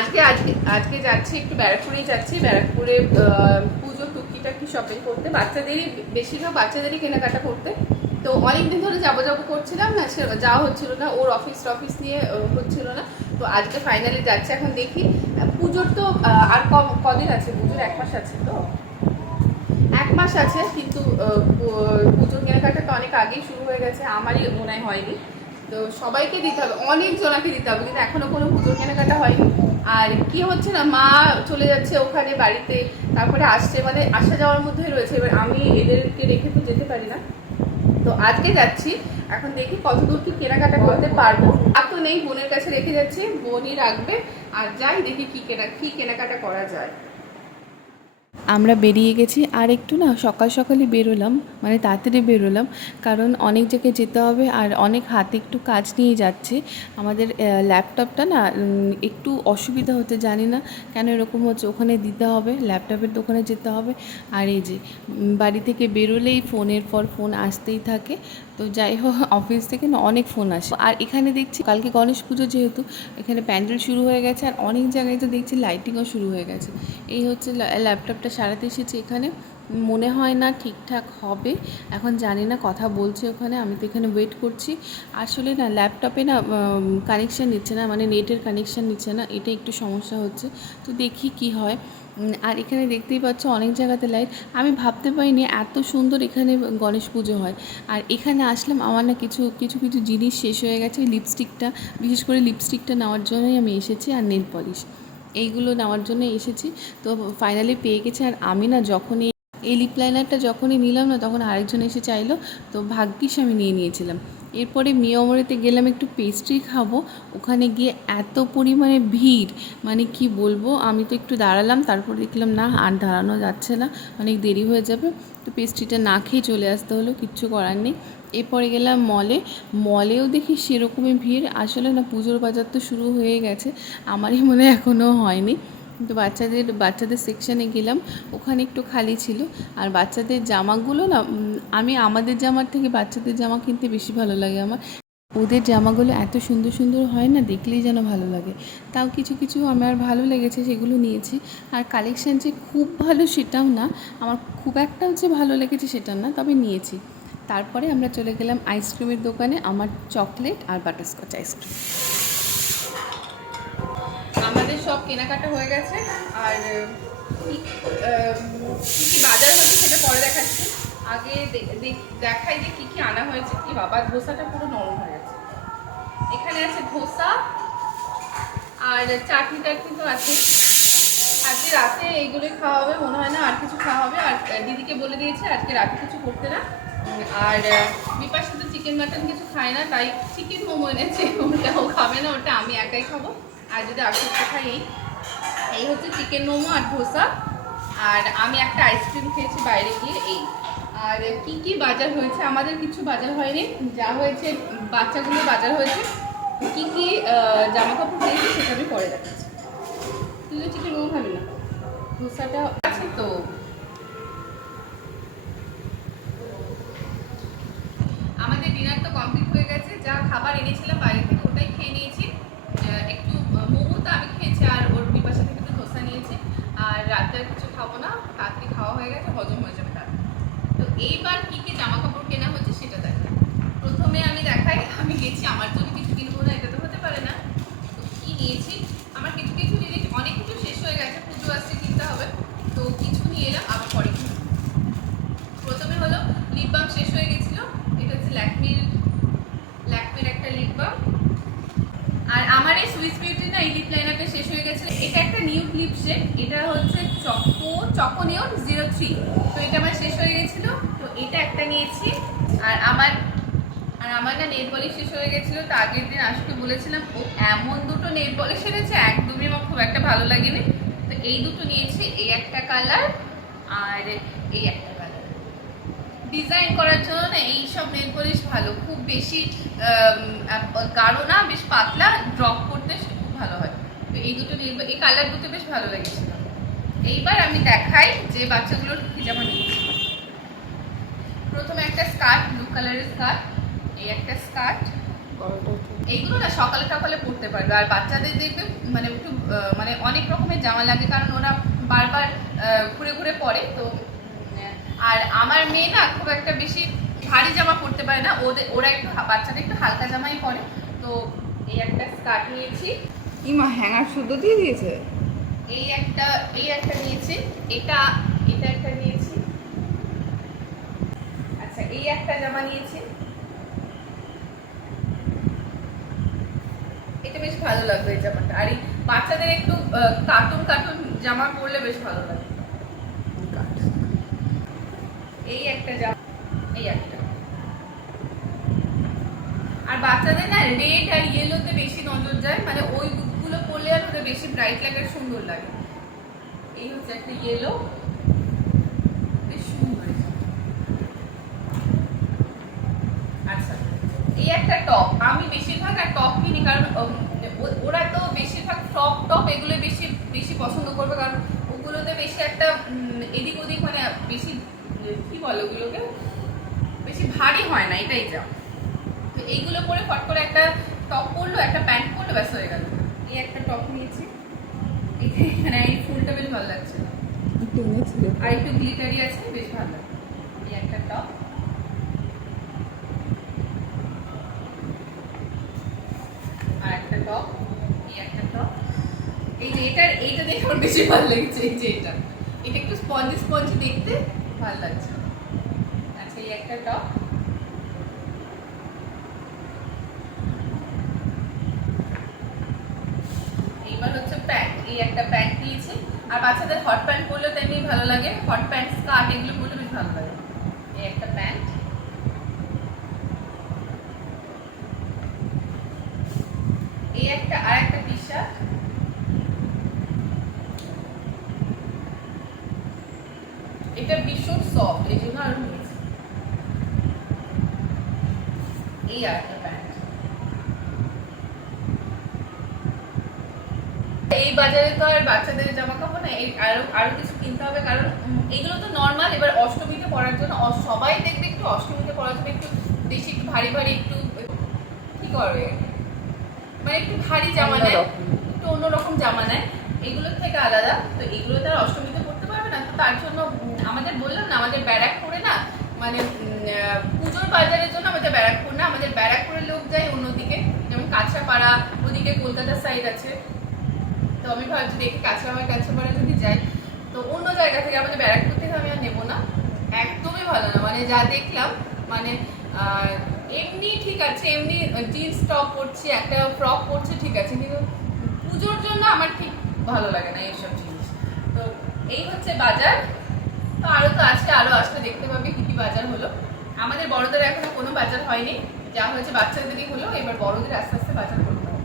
আজকে আজকে আজকে যাচ্ছি একটু ব্যারাকপুরেই যাচ্ছি। ব্যারাকপুরে পুজো টুকিটাকি শপিং করতে, বাচ্চাদেরই বেশিরভাগ বাচ্চাদেরই কেনাকাটা করতে। তো অনেকদিন ধরে যাবো যাবো করছিলাম না, যাওয়া হচ্ছিল না, ওর অফিস নিয়ে হচ্ছিল না। তো আজকে ফাইনালি যাচ্ছে। এখন দেখি পুজোর তো আর কদিন আছে, পুজোর 1 মাস আছে। তো 1 মাস আছে, কিন্তু পুজোর কেনাকাটা তো অনেক আগেই শুরু হয়ে গেছে, আমারই মনে হয়নি। তো সবাইকে দিতে হবে, অনেক জনাকে দিতে হবে, কিন্তু এখনো কোনো পুজোর কেনাকাটা হয়নি। আর কি হচ্ছে না, মা চলে যাচ্ছে ওখানে বাড়িতে, তারপরে আসছে, মানে আসা যাওয়ার মধ্যে রয়েছে। এবার আমি এদেরকে রেখে তো যেতে পারি না। তো আজকে যাচ্ছি, এখন দেখি কতদূর কি কেনাকাটা করতে পারবো। আর তো নেই, বোনের কাছে রেখে যাচ্ছি, বোনই রাখবে। আর যাই দেখি কি কেনাকাটা করা যায়। আমরা বেরিয়ে গেছি, আর একটু না সকাল সকালই বেরোলাম, মানে তাড়াতাড়ি বেরোলাম, কারণ অনেক জায়গায় যেতে হবে আর অনেক হাতে একটু কাজ নিয়ে যাচ্ছে। আমাদের ল্যাপটপটা না একটু অসুবিধা হতে, জানি না কেন এরকম হচ্ছে, ওখানে দিতে হবে, ল্যাপটপের দোকানে যেতে হবে। আর এই যে বাড়ি থেকে বেরোলেই ফোনের পর ফোন আসতেই থাকে। তো যাই হোক, অফিস থেকে না অনেক ফোন আসে। আর এখানে দেখছি কালকে গণেশ পুজো, যেহেতু এখানে প্যান্ডেল শুরু হয়ে গেছে, আর অনেক জায়গায় তো দেখছি লাইটিংও শুরু হয়ে গেছে। এই হচ্ছে ল্যাপটপটা সারাতে এসেছি এখানে, মনে হয় না ঠিকঠাক হবে, এখন জানি না। কথা বলছে ওখানে, আমি তো এখানে ওয়েট করছি। আসলে না ল্যাপটপে না কানেকশান নিচ্ছে না, মানে নেটের কানেকশান নিচ্ছে না, এটা একটু সমস্যা হচ্ছে। তো দেখি কি হয়। আর এখানে দেখতেই পাচ্ছ অনেক জায়গাতে লাইট, আমি ভাবতে পারিনি এত সুন্দর এখানে গণেশ পুজো হয়। আর এখানে আসলাম, আমার না কিছু কিছু কিছু জিনিস শেষ হয়ে গেছে। লিপস্টিকটা, বিশেষ করে লিপস্টিকটা নেওয়ার জন্যই আমি এসেছি, আর নেল পলিশ এইগুলো নেওয়ার জন্য এসেছি। তো ফাইনালি পেয়ে গেছি। আর আমি না যখনই এই লিপ লাইনারটা যখনই নিলাম না, তখন আরেকজন এসে চাইলো, তো ভাগ্যিস আমি নিয়ে নিয়েছিলাম। এরপরে মিয়ামরিতে গেলাম একটু পেস্ট্রি খাবো। ওখানে গিয়ে এত পরিমাণে ভিড়, মানে কি বলবো। আমি তো একটু দাঁড়ালাম, তারপর দেখলাম না আর দাঁড়ানো যাচ্ছে না, অনেক দেরি হয়ে যাবে। তো পেস্ট্রিটা না খেয়ে চলে আসতে হলো, কিচ্ছু করার নেই। এরপরে গেলাম মলেও দেখি সেরকমই ভিড়। আসলে না পুজোর বাজার তো শুরু হয়ে গেছে, আমারই মনে এখনও হয়নি। তো বাচ্চাদের সেকশানে গেলাম, ওখানে একটু খালি ছিল। আর বাচ্চাদের জামাগুলো না, আমি আমাদের জামার থেকে বাচ্চাদের জামা কিনতে বেশি ভালো লাগে আমার। ওদের জামাগুলো এত সুন্দর সুন্দর হয় না, দেখলেই যেন ভালো লাগে। তাও কিছু কিছু আমার ভালো লেগেছে, সেগুলো নিয়েছি। আর কালেকশান যে খুব ভালো সেটাও না, আমার খুব একটাও যে ভালো লেগেছে সেটা না, তবে নিয়েছি। তারপরে আমরা চলে গেলাম আইসক্রিমের দোকানে, আমার চকলেট আর বাটারস্কচ আইসক্রিম। আমাদের সব কেনাকাটা হয়ে গেছে। আর কি কি বাজার হয়েছে সেটা পরে দেখাচ্ছি। আগে দেখাই যে কি আনা হয়েছে। কি বাবা, ধোসাটা পুরো নরম হয়ে গেছে। এখানে আছে ধোসা, আর চাটনি টাটনি তো আছে। আজকে রাতে এইগুলোই খাওয়া হবে মনে হয় না, আর কিছু খাওয়া হবে। আর দিদিকে বলে দিয়েছে আজকে রাতে কিছু করতে না। আর বিপাশা তো চিকেন মাটন কিছু খায় না, তাই চিকেন মোমো এনেছে, ওটাও খাবে না, ওটা আমি একাই খাবো। আর যদি আসলে খাই, এই হচ্ছে চিকেন মোমো আর ধোসা। আর আমি একটা আইসক্রিম খেয়েছি বাইরে গিয়ে। এই আর কি বাজার হয়েছে, আমাদের কিছু বাজার হয়নি, যা হয়েছে বাচ্চাগুলো বাজার হয়েছে। কি জামা কাপড় পেয়েছি সেটা আমি পরে দেখাচ্ছি। তুই তো চিকেন মোমো খাবি না, ধোসাটা আছে তো। আমাদের ডিনার তো কমপ্লিট হয়ে গেছে, যা খাবার এনেছিলাম বাইরে থেকে ওটাই খেয়ে নিয়েছি। একটু মোমো তো আমি খেয়েছি, আর ওর বিপাশা থেকে তো ধোসা নিয়েছি। আর রাতে আর কিছু খাবো না, তাড়াতাড়ি খাওয়া হয়ে গেছে, হজম হয়ে যাবে তার। তো এইবার কি জামা কাপড় কেনা হচ্ছে সেটা দেখাই। প্রথমে আমি দেখাই, আমি গেছি, আমার জন্য কিছু কিনবো না এটা তো হতে পারে না। তো কি নিয়েছি, আমার কিছু কিছু জিনিস, অনেক কিছু শেষ হয়ে গেছে, পুজো আসছে কিনতে হবে। তো কিছু নিয়ে এলাম, আবার পরে কিনবো। প্রথমে হলো লিপ বাম শেষ হয়ে গেছিলো। এটা হচ্ছে ল্যাকমির একটা লিপ বাম। আর আমার এই সুইস বিউটি না এই লিপ লাইনারটা শেষ হয়ে গেছিল। এটা একটা নিউ লিপ শেড, এটা হচ্ছে চকো নিয়ন 03। তো এটা আমার শেষ হয়ে গেছিল, তো এটা একটা নিয়েছি। আর আমার না নেল পলিশ শেষ হয়ে গেছিল, তো আগের দিন আজকে বলেছিলাম, ও এমন দুটো নেল পলিশ এনেছে, একদমই আমার খুব একটা ভালো লাগেনি। তো এই দুটো নিয়েছি, এই একটা কালার আর এই একটা কালার। ডিজাইন করার জন্য না এইসব নেল পলিশ ভালো, খুব বেশি গাঢ় না, বেশ পাতলা, ড্রপ করতে খুব ভালো হয়। তো এই দুটো এই কালার দুটো বেশ ভালো লেগেছিল। এইবার আমি দেখাই যে বাচ্চাগুলোর কি জামা নিয়েছি। প্রথমে একটা স্কার্ট, ব্লু কালারের স্কার্ট, এই একটা স্কার্ট। এইগুলো না সকালে সকালে পরতে পারবে। আর বাচ্চাদের দেখবে মানে একটু মানে অনেক রকমের জামা লাগে, কারণ ওরা বারবার ঘুরে ঘুরে পরে তো। আর আমার মেয়ে না খুব একটা বেশি ভারী জামা পরতে পারে না, ওরা একটু বাচ্চাদের একটু হালকা জামাই পরে। তো এই একটা স্কার্ট নিয়েছি। ইমা হ্যাঙ্গার শুদ্ধ দিয়ে দিয়েছে। এই একটা নিয়েছি, এটা একটা নিয়েছি। আচ্ছা, এই একটা জামা নিয়েছি, এটা বেশ ভালো লাগবে এই জামাটা। আর এই বাচ্চাদের একটু কার্টুন কার্টুন জামা পরলে বেশ ভালো লাগে। এই একটা জামা, এই একটা। আর বাচ্চাদের না রেড আর ইয়েলোতে বেশি নজর যায়, মানে ওইগুলো পরলে আর ওদের বেশি ব্রাইট লাগে, সুন্দর লাগে। এই হচ্ছে একটা ইয়েলো, বেশ সুন্দর। আচ্ছা, এই একটা টপ। আমি বেশিরভাগ আর টপ কিনি, কারণ ওরা তো বেশিরভাগ টপ টপ এগুলো বেশি বেশি পছন্দ করবে, কারণ ওগুলোতে বেশি একটা এদিক ওদিক মানে বেশি কি বলে ওগুলোকে, বেশি ভারী হয় না, এটাই যা। তো এইগুলো পরে ফট করে একটা টপ পরলো, একটা প্যান্ট পরলো, ব্যাস হয়ে গেল। এই একটা টপ নিয়েছি, এখানে এই ফুলটা বেশ ভালো লাগছে, আর একটু গ্লিটারি আছে, বেশ ভালো লাগে। এই একটা টপ, আর একটা টপ, এই একটা টপ। এই যে এইটা দেখে আমার বেশি ভালো লেগেছে। এই যে এটা একটু স্পঞ্জি স্পঞ্জি দেখতে ভালো লাগছে। আচ্ছা, এই একটা টপ, এইবার হচ্ছে প্যান্ট। এই একটা প্যান্ট নিয়েছি, আর বাচ্চাদের হট প্যান্ট পরলে তেমনি ভালো লাগে, হট প্যান্ট স্কার্ট এগুলো পরলে বেশ ভালো লাগে। এই একটা প্যান্ট, এই একটা আর একটা টি শার্ট, এটা ভীষণ সফট, এই জন্য আরো নিয়েছি। এই আর একটা প্যান্ট। এই বাজারে তো আর বাচ্চাদের জামা কাপড় না, এই আরো কিছু কিনতে হবে, কারণ এগুলো তো নর্মাল। এবার অষ্টমীতে পরার জন্য সবাই দেখবে একটু অষ্টমীতে পরার জন্য একটু বেশি একটু ভারী ভারী একটু কি করবে, মানে একটু ভারী জামা নেয়, একটু অন্যরকম জামা নেয়, এগুলোর থেকে আলাদা। তো এগুলো তো আর অষ্টমীতে পড়তে পারবে না, তো তার জন্য আমাদের বললাম না, আমাদের ব্যারাকপুরে না, মানে পুজোর বাজারের জন্য আমাদের ব্যারাকপুর না, আমাদের ব্যারাকপুরের লোক যায় অন্যদিকে, যেমন কাঁচরাপাড়া, ওদিকে কলকাতার সাইড আছে। তো আমি ভাবছি দেখি কাঁচরাপাড়া যদি যাই, তো অন্য জায়গা থেকে, আমাদের ব্যারাকপুর থেকে আমি আর নেবো না, একদমই ভালো না। মানে যা দেখলাম, মানে এমনি ঠিক আছে, এমনি জিন্স টপ পরছি, একটা ফ্রক পরছি, ঠিক আছে, কিন্তু পুজোর জন্য আমার ঠিক ভালো লাগে না এইসব জিনিস। তো এই হচ্ছে বাজার। তো আরো তো আজকে আরো আসলে দেখতে পাবে কি কি বাজার হলো। আমাদের বড়দের এখনো কোনো বাজার হয়নি, যা হয়েছে বাচ্চাদেরই হলো, এবার বড়দের আস্তে আস্তে বাজার করতে হবে।